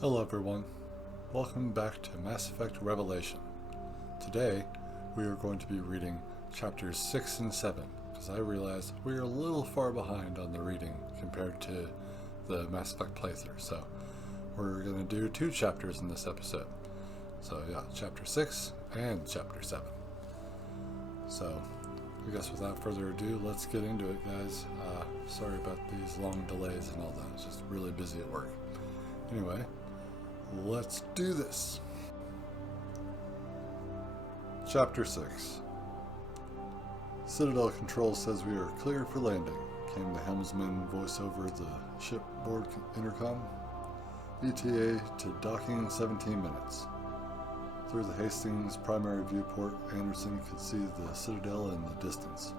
Hello everyone, welcome back to Mass Effect Revelation. Today we are going to be reading chapters 6 and 7 because I realized we are a little far behind on the reading compared to the Mass Effect playthrough, so we're going to do 2 chapters in this episode. So yeah, chapter 6 and chapter 7. So I guess without further ado, let's get into it, guys. Sorry about these long delays and all that, it's just really busy at work. Anyway, let's do this. Chapter 6. Citadel Control says we are clear for landing, came the helmsman voice over the shipboard intercom. ETA to docking 17 minutes. Through the Hastings primary viewport, Anderson could see the Citadel in the distance.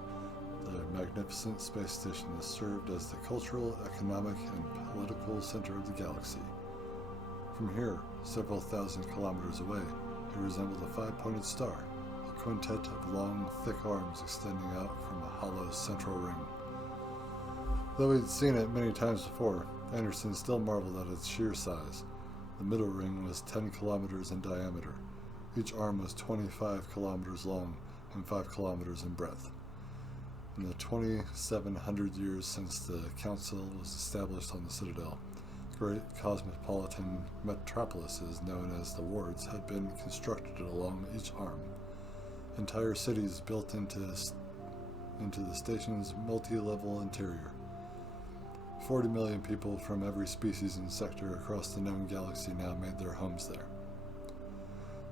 The magnificent space station has served as the cultural, economic, and political center of the galaxy. From here, several thousand kilometers away, it resembled a 5-pointed star, a quintet of long, thick arms extending out from a hollow central ring. Though he'd seen it many times before, Anderson still marveled at its sheer size. The middle ring was 10 kilometers in diameter. Each arm was 25 kilometers long and 5 kilometers in breadth. In the 2,700 years since the Council was established on the Citadel, great cosmopolitan metropolises known as the wards had been constructed along each arm. Entire cities built into the station's multi-level interior. 40 million people from every species and sector across the known galaxy now made their homes there.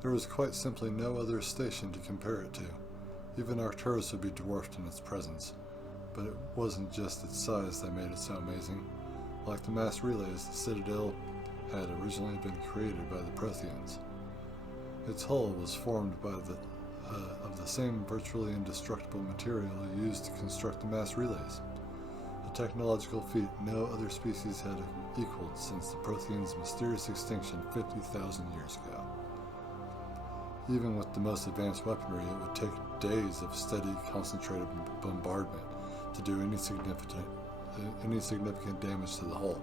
There was quite simply no other station to compare it to. Even Arcturus would be dwarfed in its presence. But it wasn't just its size that made it so amazing. Like the mass relays, the Citadel had originally been created by the Protheans. Its hull was formed of the same virtually indestructible material used to construct the mass relays. A technological feat no other species had equaled since the Protheans' mysterious extinction 50,000 years ago. Even with the most advanced weaponry, it would take days of steady, concentrated bombardment to do any significant damage to the hull.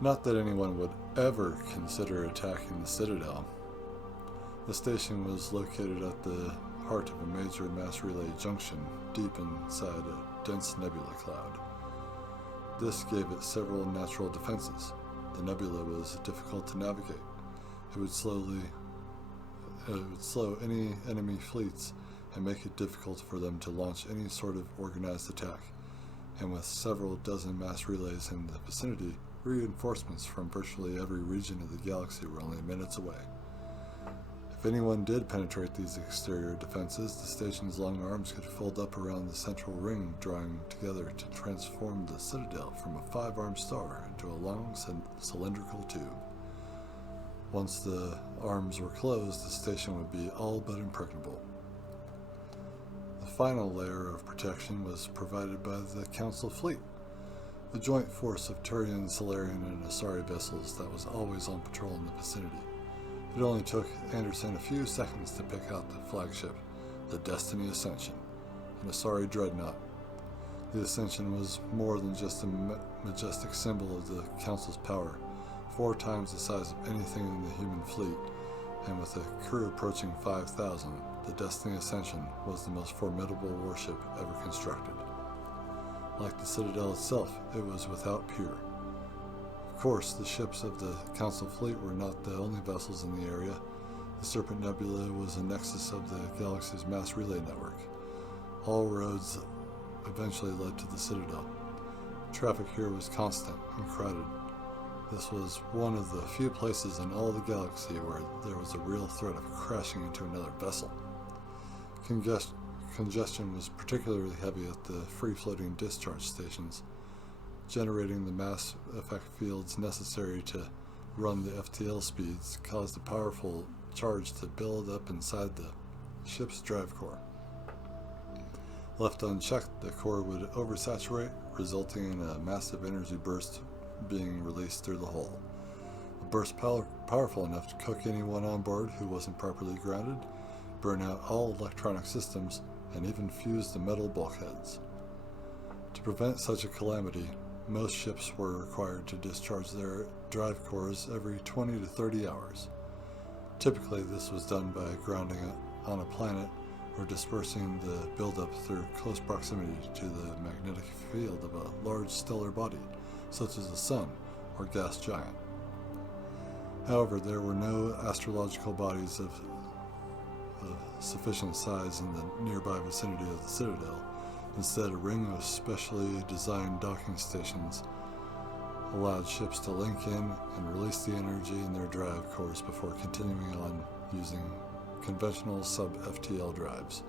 Not that anyone would ever consider attacking the Citadel. The station was located at the heart of a major mass relay junction deep inside a dense nebula cloud. This gave it several natural defenses. The nebula was difficult to navigate. It would slow any enemy fleets and make it difficult for them to launch any sort of organized attack. And with several dozen mass relays in the vicinity, reinforcements from virtually every region of the galaxy were only minutes away. If anyone did penetrate these exterior defenses, the station's long arms could fold up around the central ring, drawing together to transform the Citadel from a 5-armed star into a long cylindrical tube. Once the arms were closed, the station would be all but impregnable. The final layer of protection was provided by the Council fleet, the joint force of Turian, Solarian, and Asari vessels that was always on patrol in the vicinity. It only took Anderson a few seconds to pick out the flagship, the Destiny Ascension, an Asari dreadnought. The Ascension was more than just a majestic symbol of the Council's power, 4 times the size of anything in the human fleet, and with a crew approaching 5,000, the Destiny Ascension was the most formidable warship ever constructed. Like the Citadel itself, it was without peer. Of course, the ships of the Council fleet were not the only vessels in the area. The Serpent Nebula was a nexus of the galaxy's mass relay network. All roads eventually led to the Citadel. Traffic here was constant and crowded. This was one of the few places in all the galaxy where there was a real threat of crashing into another vessel. Congestion was particularly heavy at the free-floating discharge stations. Generating the mass effect fields necessary to run the FTL speeds caused a powerful charge to build up inside the ship's drive core. Left unchecked, the core would oversaturate, resulting in a massive energy burst being released through the hull. A burst powerful enough to cook anyone on board who wasn't properly grounded, burn out all electronic systems, and even fuse the metal bulkheads. To prevent such a calamity, most ships were required to discharge their drive cores every 20 to 30 hours. Typically, this was done by grounding on a planet or dispersing the buildup through close proximity to the magnetic field of a large stellar body, such as the Sun or gas giant. However, there were no astrological bodies of sufficient size in the nearby vicinity of the Citadel. Instead, a ring of specially designed docking stations allowed ships to link in and release the energy in their drive cores before continuing on using conventional sub-FTL drives.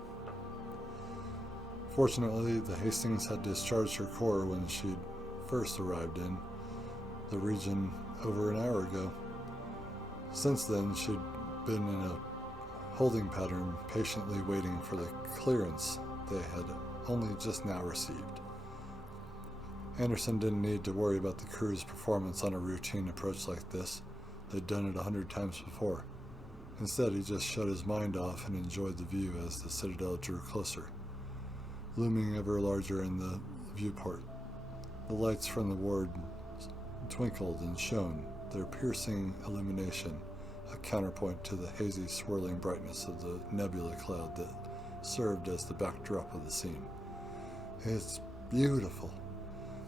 Fortunately, the Hastings had discharged her core when she first arrived in the region over an hour ago. Since then, she'd been in a holding pattern, patiently waiting for the clearance they had only just now received. Anderson didn't need to worry about the crew's performance on a routine approach like this. They'd done it 100 times before. Instead, he just shut his mind off and enjoyed the view as the Citadel drew closer, looming ever larger in the viewport. The lights from the ward twinkled and shone, their piercing illumination a counterpoint to the hazy, swirling brightness of the nebula cloud that served as the backdrop of the scene. "It's beautiful."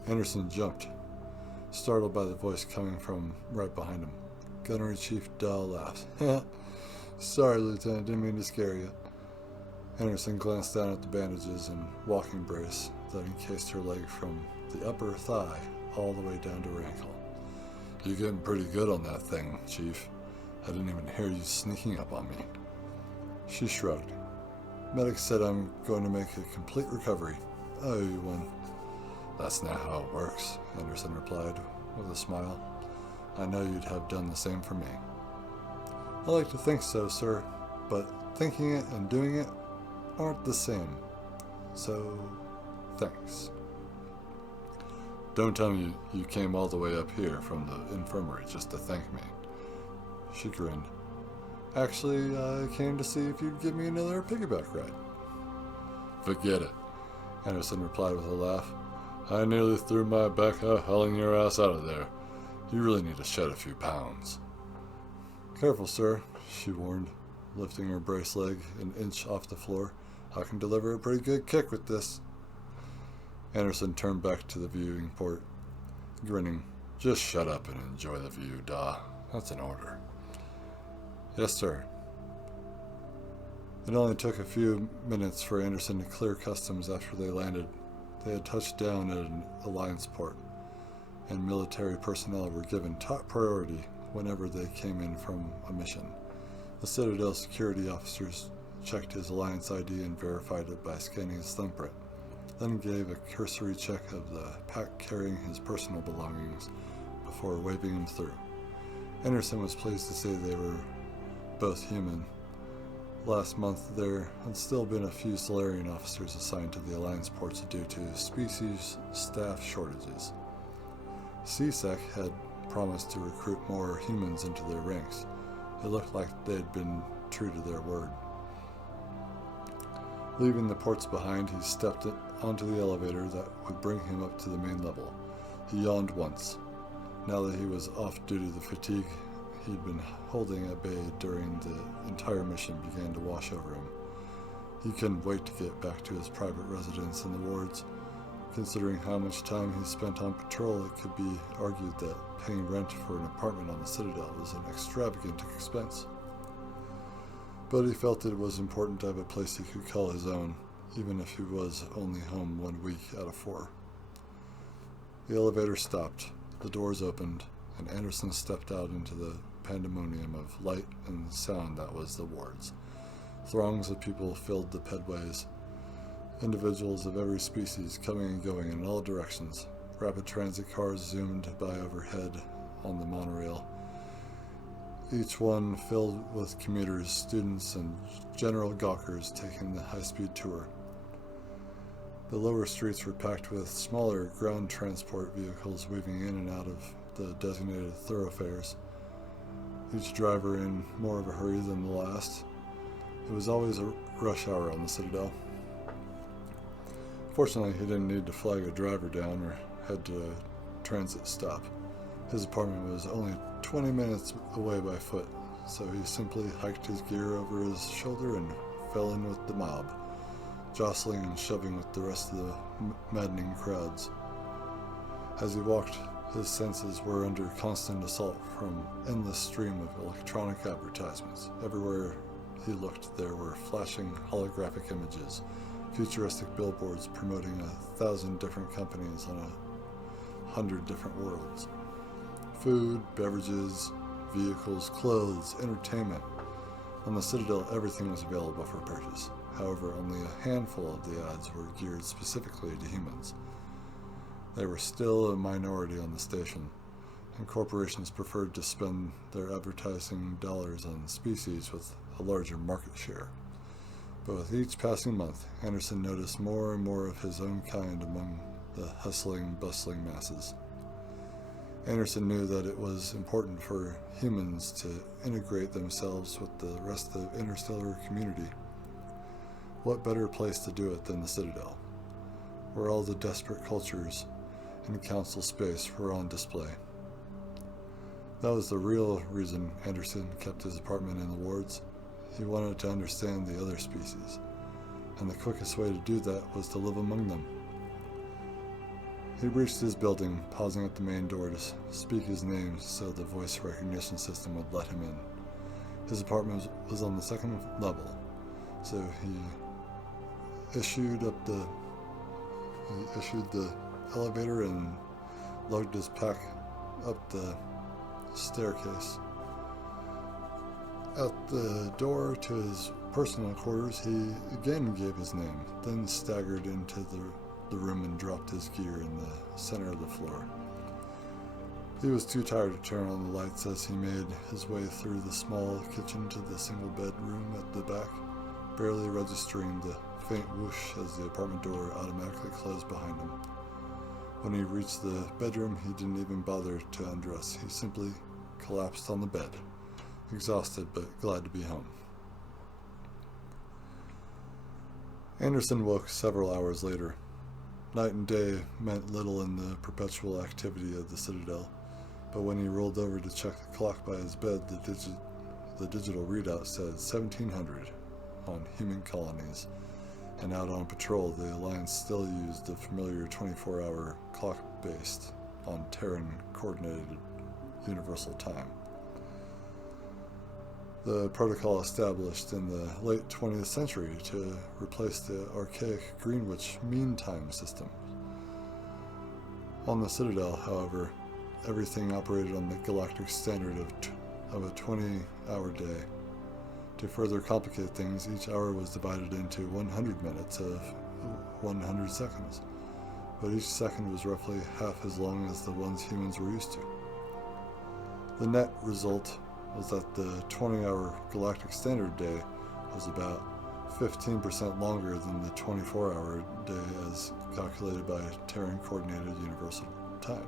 Anderson jumped, startled by the voice coming from right behind him. Gunnery Chief Dahl laughed. "Sorry, Lieutenant, didn't mean to scare you." Anderson glanced down at the bandages and walking brace that encased her leg from the upper thigh all the way down to her ankle. "You're getting pretty good on that thing, Chief. I didn't even hear you sneaking up on me." She shrugged. "Medic said I'm going to make a complete recovery. I owe you one." "That's not how it works," Anderson replied with a smile. "I know you'd have done the same for me." "I like to think so, sir, but thinking it and doing it aren't the same. So, thanks." "Don't tell me you came all the way up here from the infirmary just to thank me." She grinned. "Actually, I came to see if you'd give me another piggyback ride." "Forget it," Anderson replied with a laugh. "I nearly threw my back out hauling your ass out of there. You really need to shed a few pounds." "Careful, sir," she warned, lifting her brace leg an inch off the floor. "I can deliver a pretty good kick with this." Anderson turned back to the viewing port, grinning. "Just shut up and enjoy the view, Da. That's an order." "Yes, sir." It only took a few minutes for Anderson to clear customs after they landed. They had touched down at an Alliance port, and military personnel were given top priority whenever they came in from a mission. The Citadel security officers checked his Alliance ID and verified it by scanning his thumbprint, then gave a cursory check of the pack carrying his personal belongings before waving him through. Anderson was pleased to say they were both human. Last month, there had still been a few Solarian officers assigned to the Alliance ports due to species staff shortages. CSEC had promised to recruit more humans into their ranks. It looked like they'd been true to their word. Leaving the ports behind, he stepped onto the elevator that would bring him up to the main level. He yawned once. Now that he was off due to the fatigue he'd been holding at bay during the entire mission began to wash over him. He couldn't wait to get back to his private residence in the wards. Considering how much time he spent on patrol, it could be argued that paying rent for an apartment on the Citadel was an extravagant expense. But he felt it was important to have a place he could call his own, even if he was only home 1 week out of 4. The elevator stopped, the doors opened, and Anderson stepped out into the pandemonium of light and sound that was the wards. Throngs of people filled the pedways, individuals of every species coming and going in all directions. Rapid transit cars zoomed by overhead on the monorail, each one filled with commuters, students, and general gawkers taking the high-speed tour. The lower streets were packed with smaller ground transport vehicles weaving in and out of the designated thoroughfares, each driver in more of a hurry than the last. It was always a rush hour on the Citadel. Fortunately, he didn't need to flag a driver down or head to transit stop. His apartment was only 20 minutes away by foot, so he simply hiked his gear over his shoulder and fell in with the mob, jostling and shoving with the rest of the maddening crowds. As he walked, his senses were under constant assault from endless stream of electronic advertisements. Everywhere he looked, there were flashing holographic images, futuristic billboards promoting 1,000 different companies on 100 different worlds. Food, beverages, vehicles, clothes, entertainment. On the Citadel, everything was available for purchase. However, only a handful of the ads were geared specifically to humans. They were still a minority on the station, and corporations preferred to spend their advertising dollars on species with a larger market share. But with each passing month, Anderson noticed more and more of his own kind among the hustling, bustling masses. Anderson knew that it was important for humans to integrate themselves with the rest of the interstellar community. What better place to do it than the Citadel, where all the desperate cultures in council space were on display? That was the real reason Anderson kept his apartment in the wards. He wanted to understand the other species, and the quickest way to do that was to live among them. He reached his building, pausing at the main door to speak his name so the voice recognition system would let him in. His apartment was on the second level, so he issued the elevator and lugged his pack up the staircase. At the door to his personal quarters, he again gave his name, then staggered into the room and dropped his gear in the center of the floor. He was too tired to turn on the lights as he made his way through the small kitchen to the single bedroom at the back, barely registering the faint whoosh as the apartment door automatically closed behind him. When he reached the bedroom, he didn't even bother to undress. He simply collapsed on the bed, exhausted but glad to be home. Anderson woke several hours later. Night and day meant little in the perpetual activity of the Citadel, but when he rolled over to check the clock by his bed, the digital readout said 1700 on human colonies, and out on patrol, the Alliance still used the familiar 24-hour clock based on Terran-coordinated universal time. The protocol established in the late 20th century to replace the archaic Greenwich mean time system. On the Citadel, however, everything operated on the galactic standard of a 20-hour day. To further complicate things, each hour was divided into 100 minutes of 100 seconds, but each second was roughly half as long as the ones humans were used to. The net result was that the 20-hour galactic standard day was about 15% longer than the 24-hour day as calculated by Terran-coordinated universal time.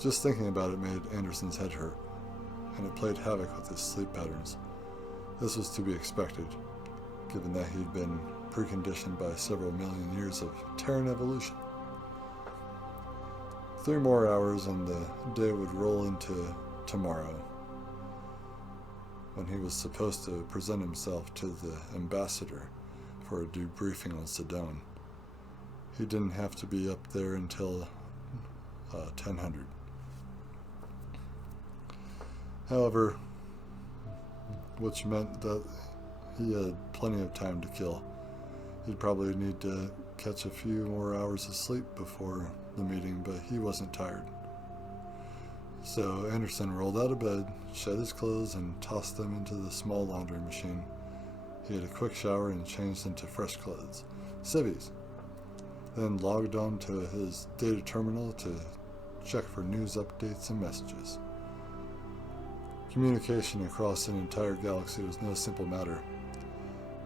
Just thinking about it made Anderson's head hurt, and it played havoc with his sleep patterns. This was to be expected, given that he'd been preconditioned by several million years of Terran evolution. 3 more hours and the day would roll into tomorrow, when he was supposed to present himself to the ambassador for a debriefing on Sedone. He didn't have to be up there until 1000. However, which meant that he had plenty of time to kill. He'd probably need to catch a few more hours of sleep before the meeting, but he wasn't tired. So Anderson rolled out of bed, shed his clothes, and tossed them into the small laundry machine. He had a quick shower and changed into fresh clothes, civvies, then logged on to his data terminal to check for news updates and messages. Communication across an entire galaxy was no simple matter.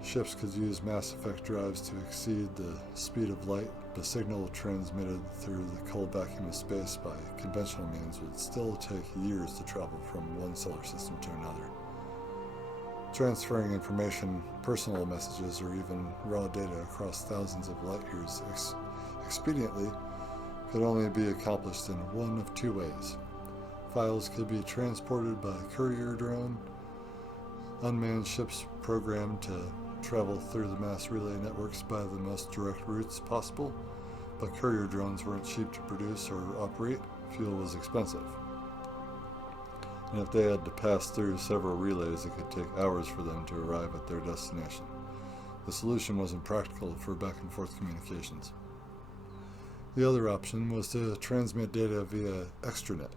Ships could use Mass Effect drives to exceed the speed of light, but signal transmitted through the cold vacuum of space by conventional means would still take years to travel from one solar system to another. Transferring information, personal messages, or even raw data across thousands of light years expediently could only be accomplished in one of two ways. Files could be transported by courier drone, unmanned ships programmed to travel through the mass relay networks by the most direct routes possible, but courier drones weren't cheap to produce or operate. Fuel was expensive. And if they had to pass through several relays, it could take hours for them to arrive at their destination. The solution wasn't practical for back-and-forth communications. The other option was to transmit data via extranet,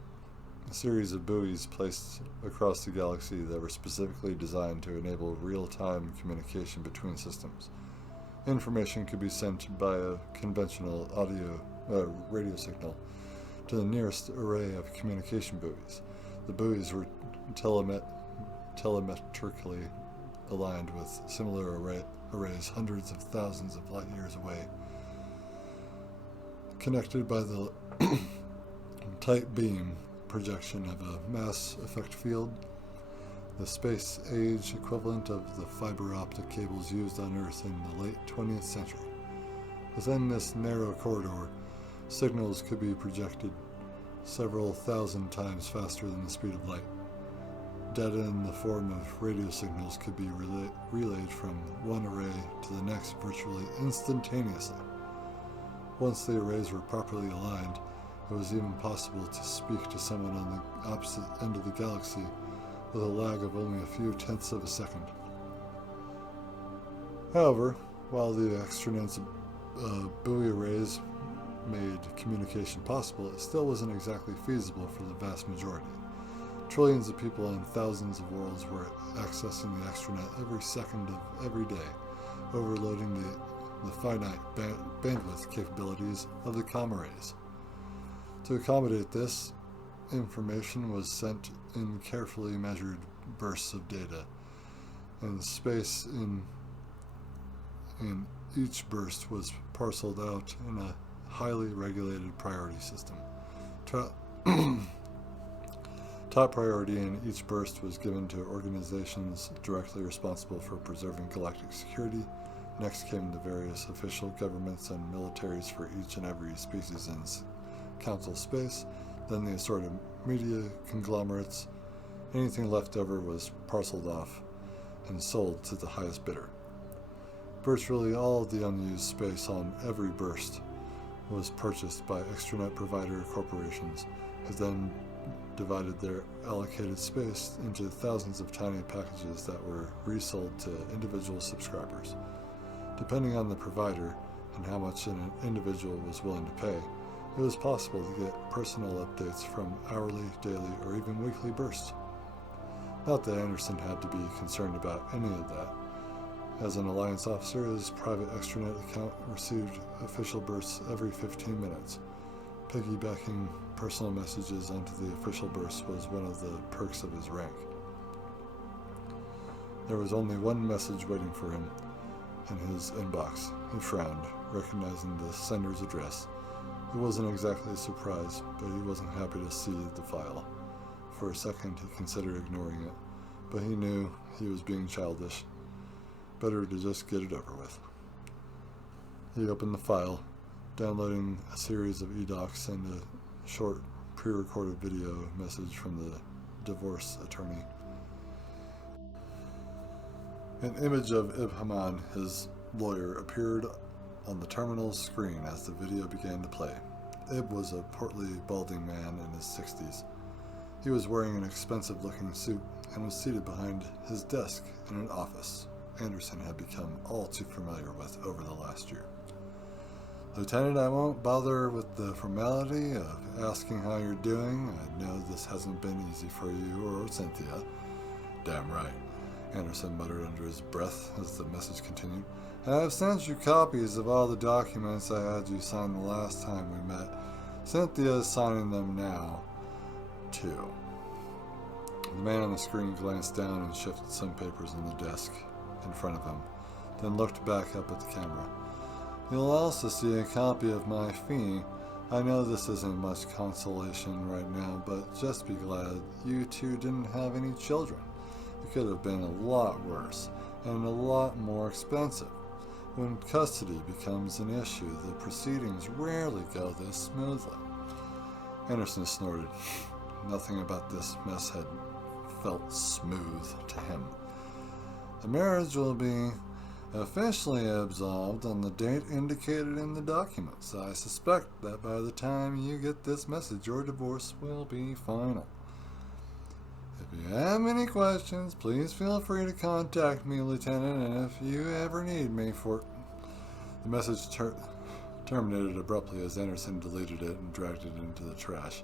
a series of buoys placed across the galaxy that were specifically designed to enable real-time communication between systems. Information could be sent by a conventional radio signal to the nearest array of communication buoys. The buoys were telemetrically aligned with similar arrays hundreds of thousands of light years away, connected by the tight beam projection of a mass effect field, the space-age equivalent of the fiber optic cables used on Earth in the late 20th century. Within this narrow corridor, signals could be projected several thousand times faster than the speed of light. Data in the form of radio signals could be relayed from one array to the next virtually instantaneously. Once the arrays were properly aligned, it was even possible to speak to someone on the opposite end of the galaxy with a lag of only a few tenths of a second. However, while the extranet's buoy arrays made communication possible, it still wasn't exactly feasible for the vast majority. Trillions of people on thousands of worlds were accessing the extranet every second of every day, overloading the finite bandwidth capabilities of the comm arrays. To accommodate this, information was sent in carefully measured bursts of data, and space in each burst was parceled out in a highly regulated priority system. Top priority in each burst was given to organizations directly responsible for preserving galactic security. Next came the various official governments and militaries for each and every species in Council space, then the assorted media conglomerates. Anything left over was parceled off and sold to the highest bidder. Virtually all of the unused space on every burst was purchased by extranet provider corporations, who then divided their allocated space into thousands of tiny packages that were resold to individual subscribers. Depending on the provider and how much an individual was willing to pay, it was possible to get personal updates from hourly, daily, or even weekly bursts. Not that Anderson had to be concerned about any of that. As an Alliance officer, his private extranet account received official bursts every 15 minutes. Piggybacking personal messages onto the official bursts was one of the perks of his rank. There was only one message waiting for him in his inbox. He frowned, recognizing the sender's address. He wasn't exactly surprised, but he wasn't happy to see the file. For a second he considered ignoring it, but he knew he was being childish. Better to just get it over with. He opened the file, downloading a series of eDocs and a short pre-recorded video message from the divorce attorney. An image of Ib Haman, his lawyer, appeared on the terminal screen as the video began to play. Ib was a portly, balding man in his 60s. He was wearing an expensive-looking suit and was seated behind his desk in an office Anderson had become all too familiar with over the last year. Lieutenant, I won't bother with the formality of asking how you're doing. I know this hasn't been easy for you or Cynthia. Damn right, Anderson muttered under his breath as the message continued. I've sent you copies of all the documents I had you sign the last time we met. Cynthia is signing them now, too. The man on the screen glanced down and shifted some papers on the desk in front of him, then looked back up at the camera. You'll also see a copy of my fee. I know this isn't much consolation right now, but just be glad you two didn't have any children. It could have been a lot worse and a lot more expensive. When custody becomes an issue, the proceedings rarely go this smoothly. Anderson snorted. Nothing about this mess had felt smooth to him. The marriage will be officially absolved on the date indicated in the documents. I suspect that by the time you get this message, your divorce will be final. If you have any questions, please feel free to contact me, Lieutenant, and if you ever need me for... The message terminated abruptly as Anderson deleted it and dragged it into the trash.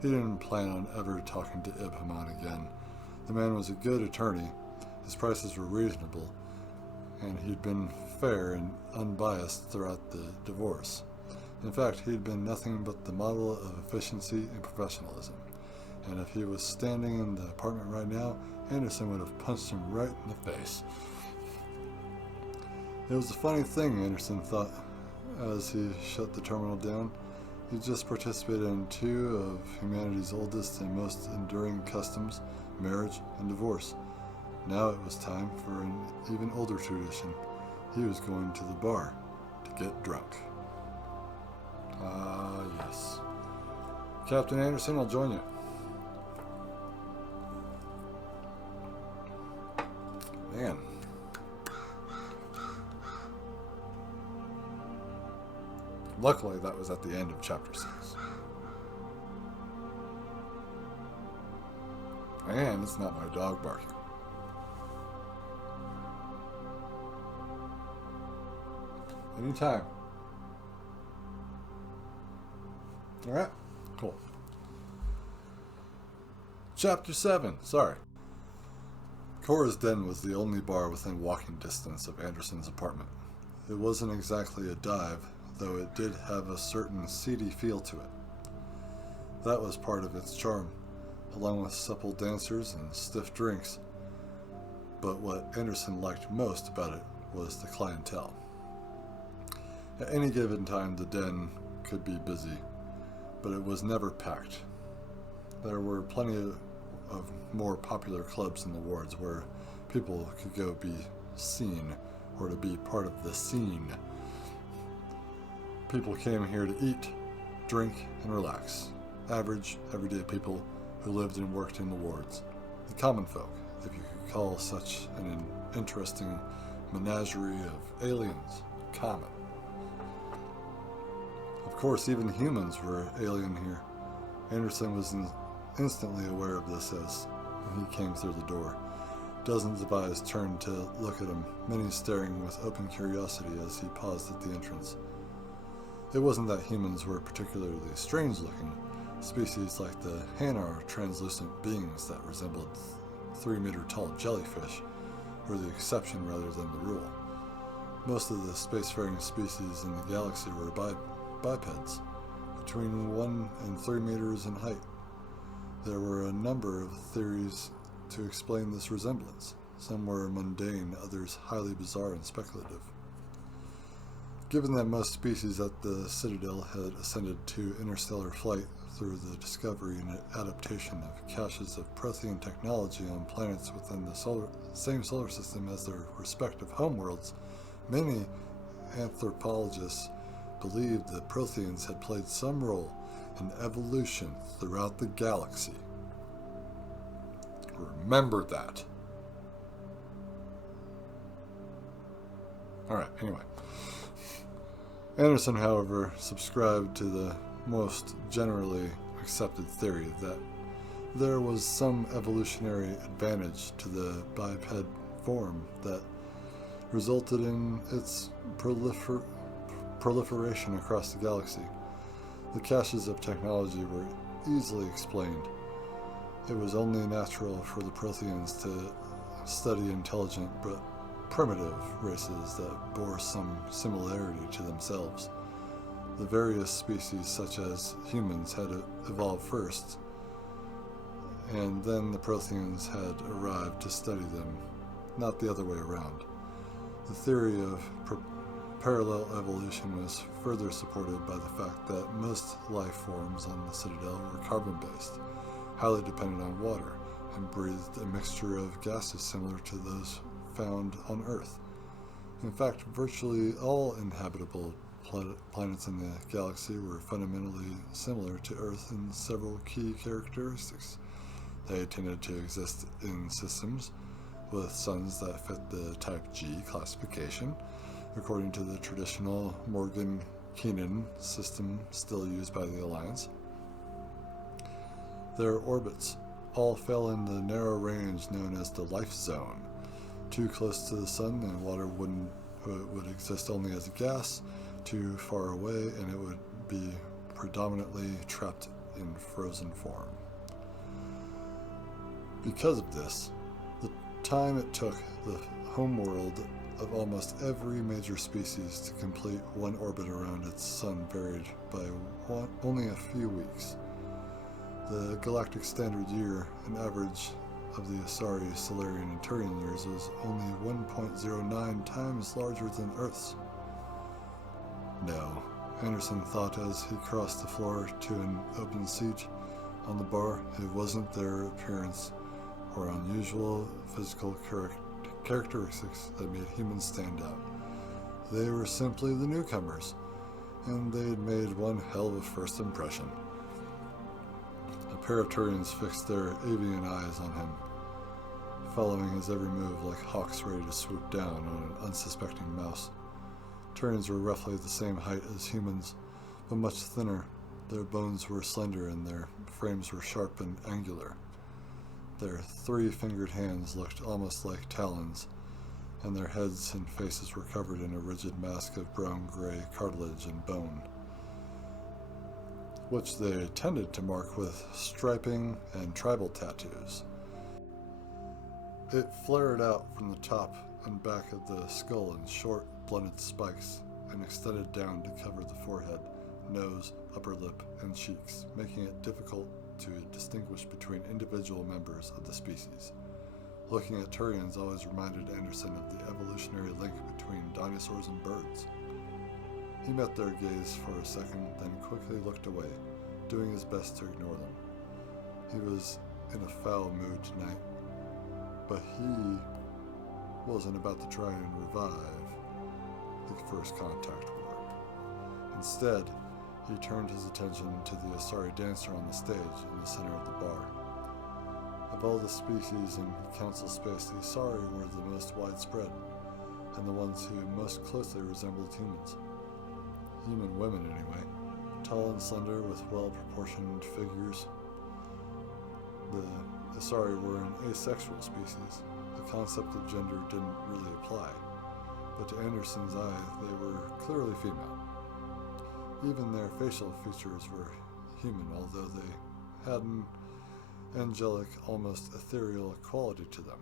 He didn't plan on ever talking to Ibhaman again. The man was a good attorney, his prices were reasonable, and he'd been fair and unbiased throughout the divorce. In fact, he'd been nothing but the model of efficiency and professionalism. And if he was standing in the apartment right now, Anderson would have punched him right in the face. It was a funny thing, Anderson thought, as he shut the terminal down. He just participated in two of humanity's oldest and most enduring customs, marriage and divorce. Now it was time for an even older tradition. He was going to the bar to get drunk. Yes. Captain Anderson, I'll join you. Man. Luckily, that was at the end of chapter 6. And it's not my dog barking. Anytime. Alright, cool. Chapter 7, sorry. Cora's Den was the only bar within walking distance of Anderson's apartment. It wasn't exactly a dive, though it did have a certain seedy feel to it. That was part of its charm, along with supple dancers and stiff drinks. But what Anderson liked most about it was the clientele. At any given time, the Den could be busy, but it was never packed. There were plenty of more popular clubs in the wards where people could go be seen or to be part of the scene. People came here to eat, drink, and relax. Average, everyday people who lived and worked in the wards. The common folk, if you could call such an interesting menagerie of aliens common. Of course, even humans were alien here. Anderson was instantly aware of this as he came through the door. Dozens of eyes turned to look at him, many staring with open curiosity as he paused at the entrance. It wasn't that humans were particularly strange-looking. Species like the Hanar translucent beings that resembled 3-meter-tall jellyfish were the exception rather than the rule. Most of the spacefaring species in the galaxy were bipeds, between 1 and 3 meters in height. There were a number of theories to explain this resemblance. Some were mundane, others highly bizarre and speculative. Given that most species at the Citadel had ascended to interstellar flight through the discovery and adaptation of caches of Prothean technology on planets within the same solar system as their respective homeworlds, many anthropologists believed the Protheans had played some role in evolution throughout the galaxy. Remember that. Alright, anyway. Anderson, however, subscribed to the most generally accepted theory that there was some evolutionary advantage to the biped form that resulted in its proliferation across the galaxy. The caches of technology were easily explained. It was only natural for the Protheans to study intelligent but primitive races that bore some similarity to themselves. The various species, such as humans, had evolved first, and then the Protheans had arrived to study them, not the other way around. The theory of parallel evolution was further supported by the fact that most life forms on the Citadel were carbon-based, highly dependent on water, and breathed a mixture of gases similar to those found on Earth. In fact, virtually all inhabitable planets in the galaxy were fundamentally similar to Earth in several key characteristics. They tended to exist in systems with suns that fit the Type G classification, according to the traditional Morgan-Keenan system still used by the Alliance. Their orbits all fell in the narrow range known as the life zone. Too close to the sun and water would exist only as a gas, too far away and it would be predominantly trapped in frozen form. Because of this, the time it took the homeworld of almost every major species to complete one orbit around its sun varied by only a few weeks. The galactic standard year, an average of the Asari, Solarian, and Turian years, was only 1.09 times larger than Earth's. No, Anderson thought as he crossed the floor to an open seat on the bar, it wasn't their appearance or unusual physical characteristics that made humans stand out. They were simply the newcomers, and they had made one hell of a first impression. A pair of Turians fixed their avian eyes on him, following his every move like hawks ready to swoop down on an unsuspecting mouse. Turians were roughly the same height as humans, but much thinner. Their bones were slender and their frames were sharp and angular. Their three-fingered hands looked almost like talons, and their heads and faces were covered in a rigid mask of brown-gray cartilage and bone, which they tended to mark with striping and tribal tattoos. It flared out from the top and back of the skull in short, blunted spikes and extended down to cover the forehead, nose, upper lip, and cheeks, making it difficult to distinguish between individual members of the species. Looking at Turians always reminded Anderson of the evolutionary link between dinosaurs and birds. He met their gaze for a second, then quickly looked away, doing his best to ignore them. He was in a foul mood tonight, but he wasn't about to try and revive the First Contact War. Instead, he turned his attention to the Asari dancer on the stage in the center of the bar. Of all the species in council space, the Asari were the most widespread, and the ones who most closely resembled humans. Human women, anyway. Tall and slender with well-proportioned figures. The Asari were an asexual species. The concept of gender didn't really apply, but to Anderson's eye, they were clearly female. Even their facial features were human, although they had an angelic, almost ethereal quality to them.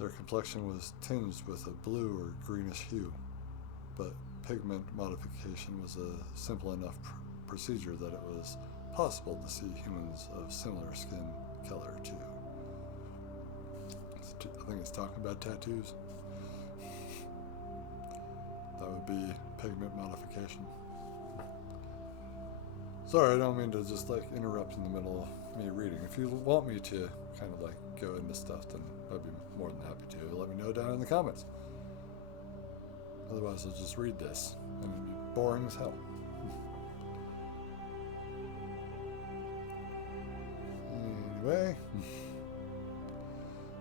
Their complexion was tinged with a blue or greenish hue, but pigment modification was a simple enough procedure that it was possible to see humans of similar skin color too. I think it's talking about tattoos. That would be pigment modification. Sorry, I don't mean to just interrupt in the middle of me reading. If you want me to kind of go into stuff, then I'd be more than happy to. Let me know down in the comments. Otherwise, I'll just read this, and it'd be boring as hell. Anyway,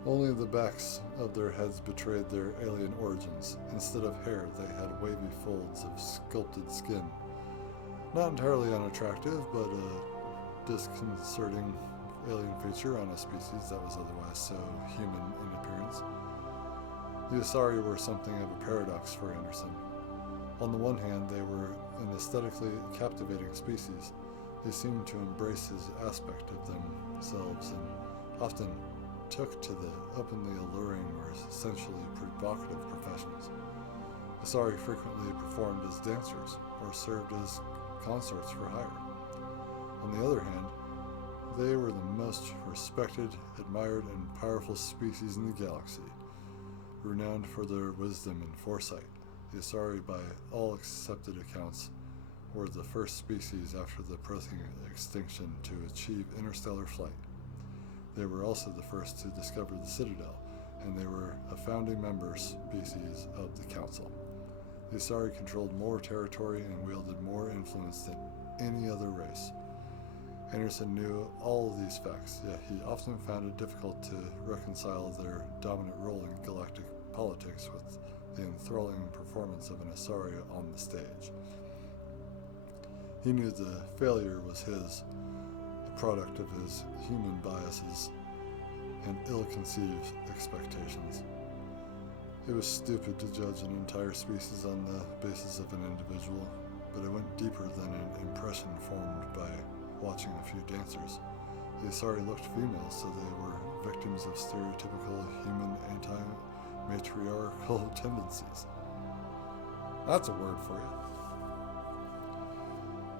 only the backs of their heads betrayed their alien origins. Instead of hair, they had wavy folds of sculpted skin. Not entirely unattractive, but a disconcerting alien feature on a species that was otherwise so human in appearance. The Asari were something of a paradox for Anderson. On the one hand, they were an aesthetically captivating species. They seemed to embrace his aspect of themselves and often took to the openly alluring or essentially provocative professions. Asari frequently performed as dancers or served as consorts for hire. On the other hand, they were the most respected, admired, and powerful species in the galaxy, renowned for their wisdom and foresight. The Asari, by all accepted accounts, were the first species after the approaching extinction to achieve interstellar flight. They were also the first to discover the Citadel and they were a founding member species of the Council. The Asari controlled more territory and wielded more influence than any other race. Anderson knew all of these facts, yet he often found it difficult to reconcile their dominant role in galactic politics with the enthralling performance of an Asari on the stage. He knew the failure was his, the product of his human biases and ill-conceived expectations. It was stupid to judge an entire species on the basis of an individual, but it went deeper than an impression formed by watching a few dancers. The Asari looked female, so they were victims of stereotypical human anti-matriarchal tendencies. That's a word for you.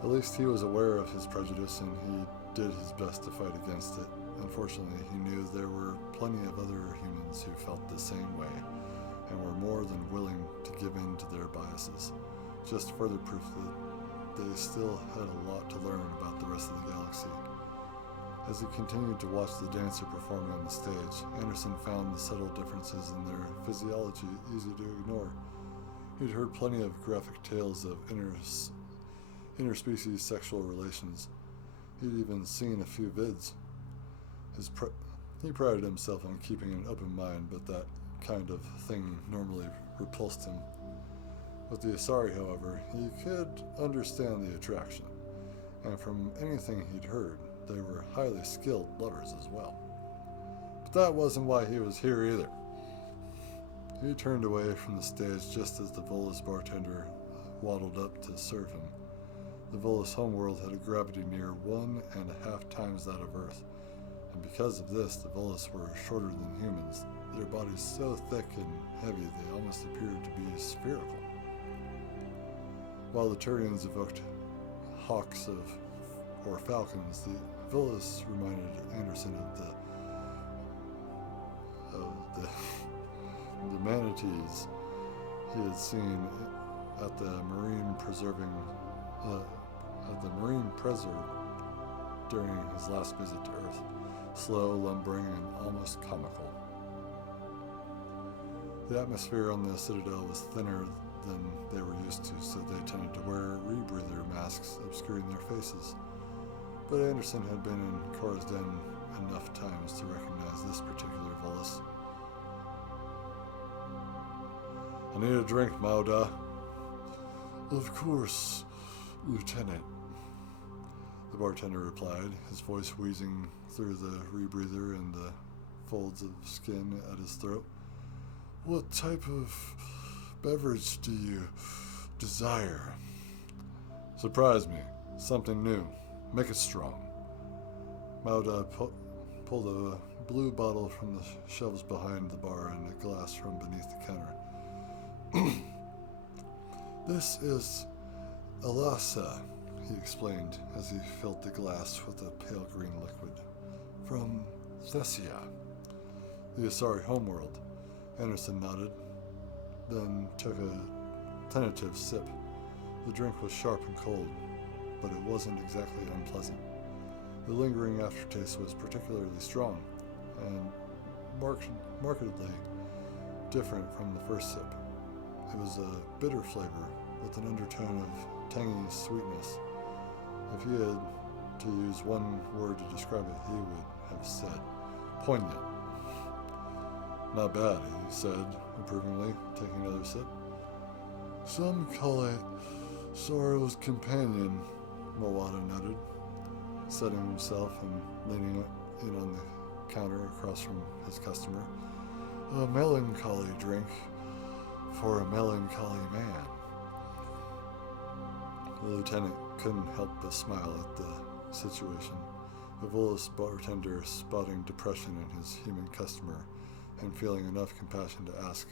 At least he was aware of his prejudice, and he did his best to fight against it. Unfortunately, he knew there were plenty of other humans who felt the same way, and were more than willing to give in to their biases. Just further proof that they still had a lot to learn about the rest of the galaxy. As he continued to watch the dancer performing on the stage, Anderson found the subtle differences in their physiology easy to ignore. He'd heard plenty of graphic tales of interspecies sexual relations. He'd even seen a few vids. He prided himself on keeping an open mind, but that kind of thing normally repulsed him. With the Asari, however, he could understand the attraction, and from anything he'd heard, they were highly skilled lovers as well. But that wasn't why he was here either. He turned away from the stage just as the Volus bartender waddled up to serve him. The Volus homeworld had a gravity near 1.5 times that of Earth, and because of this, the Volus were shorter than humans, their bodies so thick and heavy they almost appeared to be spherical. While the Turians evoked hawks or falcons, the Volus reminded Anderson of the manatees he had seen at the marine preserve during his last visit to Earth. Slow, lumbering, and almost comical. The atmosphere on the Citadel was thinner than they were used to, so they tended to wear rebreather masks obscuring their faces. But Anderson had been in Korra's den enough times to recognize this particular Volus. "I need a drink, Mauda." "Of course, Lieutenant," the bartender replied, his voice wheezing through the rebreather and the folds of skin at his throat. "What type of beverage do you desire?" "Surprise me. Something new. Make it strong." Mauda pulled a blue bottle from the shelves behind the bar and a glass from beneath the counter. "This is Alasa," he explained as he filled the glass with a pale green liquid. "From Thessia, the Asari homeworld." Anderson nodded, then took a tentative sip. The drink was sharp and cold, but it wasn't exactly unpleasant. The lingering aftertaste was particularly strong, and markedly different from the first sip. It was a bitter flavor with an undertone of tangy sweetness. If he had to use one word to describe it, he would have said poignant. "Not bad," he said approvingly, taking another sip. "Some call it sorrow's companion," Mawada noted, setting himself and leaning in on the counter across from his customer. "A melancholy drink for a melancholy man." The lieutenant couldn't help but smile at the situation, the Volus bartender spotting depression in his human customer and feeling enough compassion to ask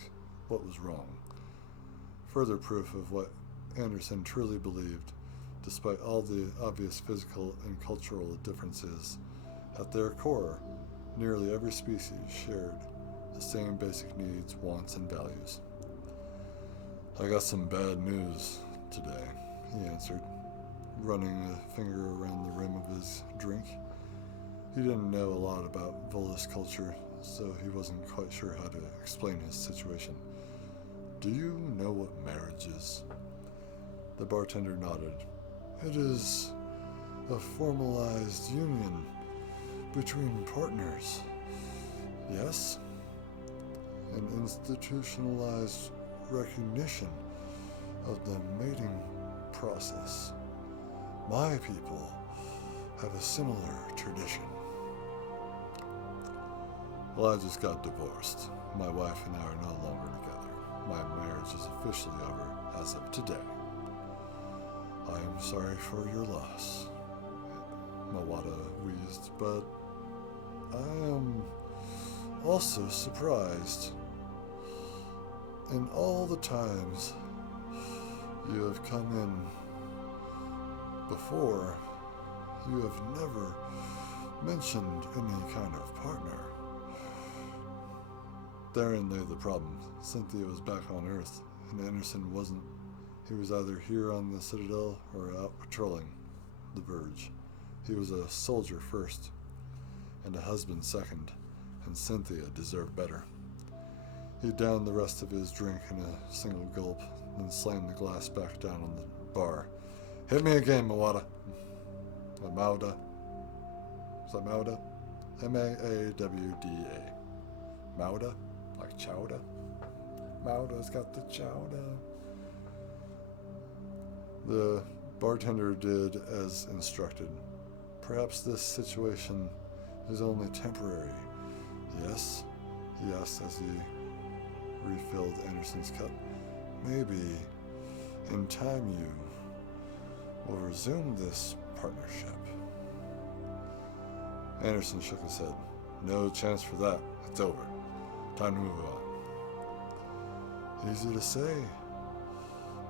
what was wrong. Further proof of what Anderson truly believed, despite all the obvious physical and cultural differences. At their core, nearly every species shared the same basic needs, wants, and values. "I got some bad news today," he answered, running a finger around the rim of his drink. He didn't know a lot about Volus culture, so he wasn't quite sure how to explain his situation. Do you know what marriage is? The bartender nodded. It is a formalized union between partners. Yes? An institutionalized recognition of the mating process. My people have a similar tradition. Well, I just got divorced. My wife and I are no longer together. My marriage is officially over as of today. I am sorry for your loss, Mawada wheezed, but I am also surprised. In all the times you have come in before, you have never mentioned any kind of partner. Therein lay the problem. Cynthia was back on Earth, and Anderson wasn't. He was either here on the Citadel or out patrolling the Verge. He was a soldier first, and a husband second, and Cynthia deserved better. He downed the rest of his drink in a single gulp, then slammed the glass back down on the bar. Hit me again, Mawada. Mauda. Is that Mauda? Mawda. Mauda? Like chowda? Mauda's got the chowda. The bartender did as instructed. Perhaps this situation is only temporary. Yes? He asked as he refilled Anderson's cup. Maybe in time you will resume this partnership. Anderson shook his head. No chance for that. It's over. Time to move on. Easy to say.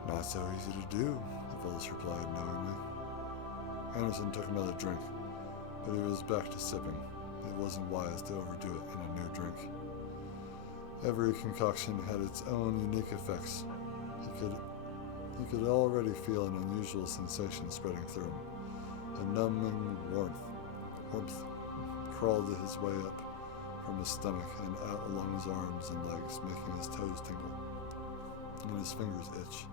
Not so easy to do, the Volus replied knowingly. Anderson took another drink, but he was back to sipping. It wasn't wise to overdo it in a new drink. Every concoction had its own unique effects. He could already feel an unusual sensation spreading through him. A numbing warmth crawled his way up from his stomach and out along his arms and legs, making his toes tingle and his fingers itch.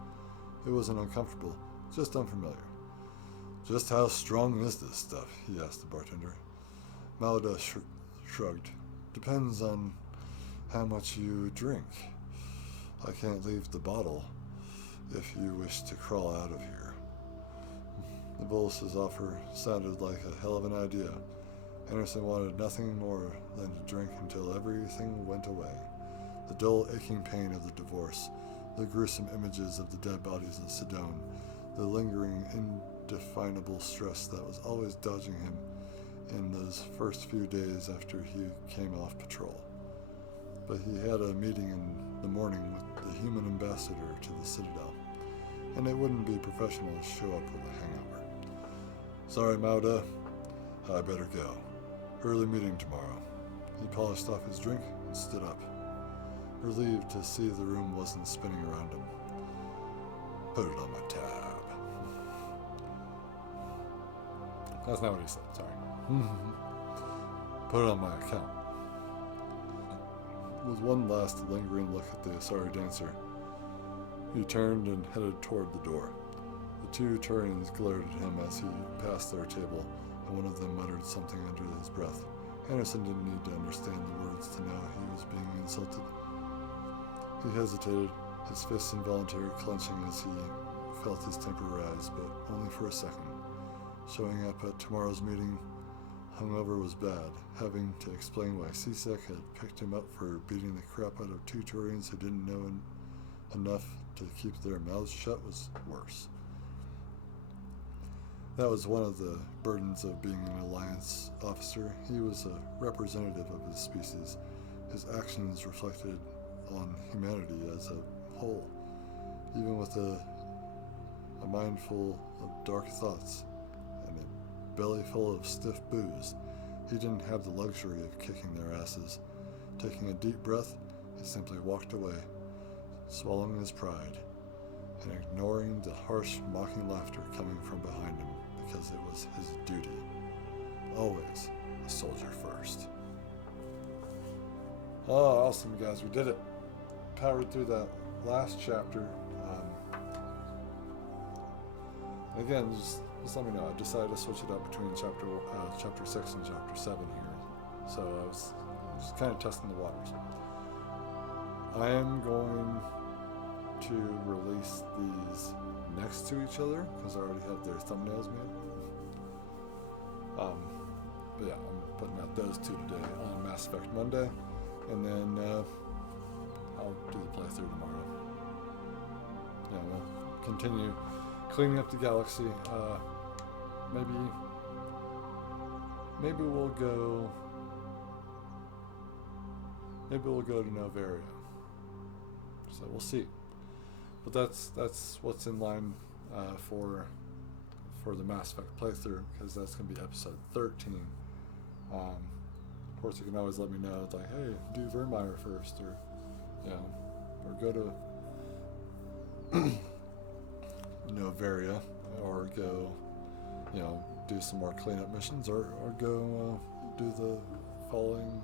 It wasn't uncomfortable, just unfamiliar. Just how strong is this stuff? He asked the bartender. Malada shrugged. Depends on how much you drink. I can't leave the bottle if you wish to crawl out of here. The Volus's offer sounded like a hell of an idea. Anderson wanted nothing more than to drink until everything went away. The dull, aching pain of the divorce, the gruesome images of the dead bodies of Sedone, the lingering, indefinable stress that was always dodging him in those first few days after he came off patrol. But he had a meeting in the morning with the human ambassador to the Citadel, and it wouldn't be professional to show up with a hangover. Sorry, Mauda, I better go. Early meeting tomorrow. He polished off his drink and stood up, relieved to see the room wasn't spinning around him. Put it on my tab. That's not what he said, sorry. Put it on my account. With one last lingering look at the Asari dancer, he turned and headed toward the door. The two Turians glared at him as he passed their table, and one of them muttered something under his breath. Anderson didn't need to understand the words to know he was being insulted. He hesitated, his fists involuntarily clenching as he felt his temper rise, but only for a second. Showing up at tomorrow's meeting hungover was bad. Having to explain why CSEC had picked him up for beating the crap out of two Turians who didn't know enough to keep their mouths shut was worse. That was one of the burdens of being an Alliance officer. He was a representative of his species. His actions reflected on humanity as a whole, even with a mind full of dark thoughts and a belly full of stiff booze. He didn't have the luxury of kicking their asses. Taking a deep breath, he simply walked away, swallowing his pride and ignoring the harsh, mocking laughter coming from behind him, because it was his duty. Always, the soldier first. Oh, awesome, guys. We did it. Powered through that last chapter. Again, just let me know. I decided to switch it up between chapter 6 and chapter 7 here. So I was just kind of testing the waters. I am going to release these next to each other because I already have their thumbnails made. But yeah, I'm putting out those two today on Mass Effect Monday, and then I'll do the playthrough tomorrow. Yeah, we'll continue cleaning up the galaxy. Maybe we'll go. Maybe we'll go to Novaria. So we'll see. But that's what's in line for the Mass Effect playthrough, because that's going to be episode 13. Of course, you can always let me know, like, hey, do Vermeer first, or or go to Novaria, or go, do some more cleanup missions, or go do the Falling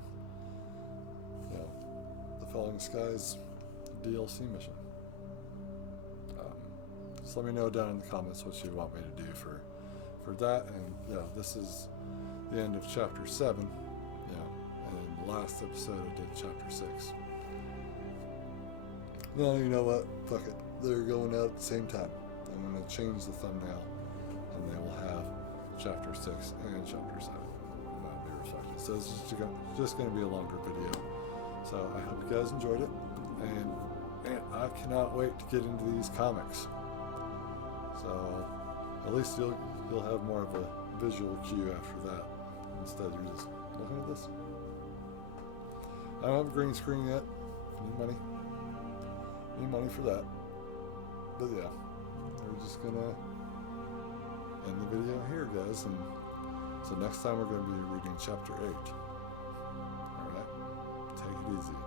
Skies DLC mission. Just let me know down in the comments what you want me to do for that. And this is the end of chapter 7. And in the last episode I did chapter 6. No, you know what? Fuck it. They're going out at the same time. I'm going to change the thumbnail, and they will have chapter 6 and chapter 7. That'll be reflected. So it's just going to be a longer video. So I hope you guys enjoyed it, and I cannot wait to get into these comics. So at least you'll have more of a visual cue after that. Instead, you're just looking at this. I don't have a green screen yet. Need money for that. But yeah, we're just gonna end the video here, guys. And so next time we're gonna be reading chapter 8. All right, take it easy.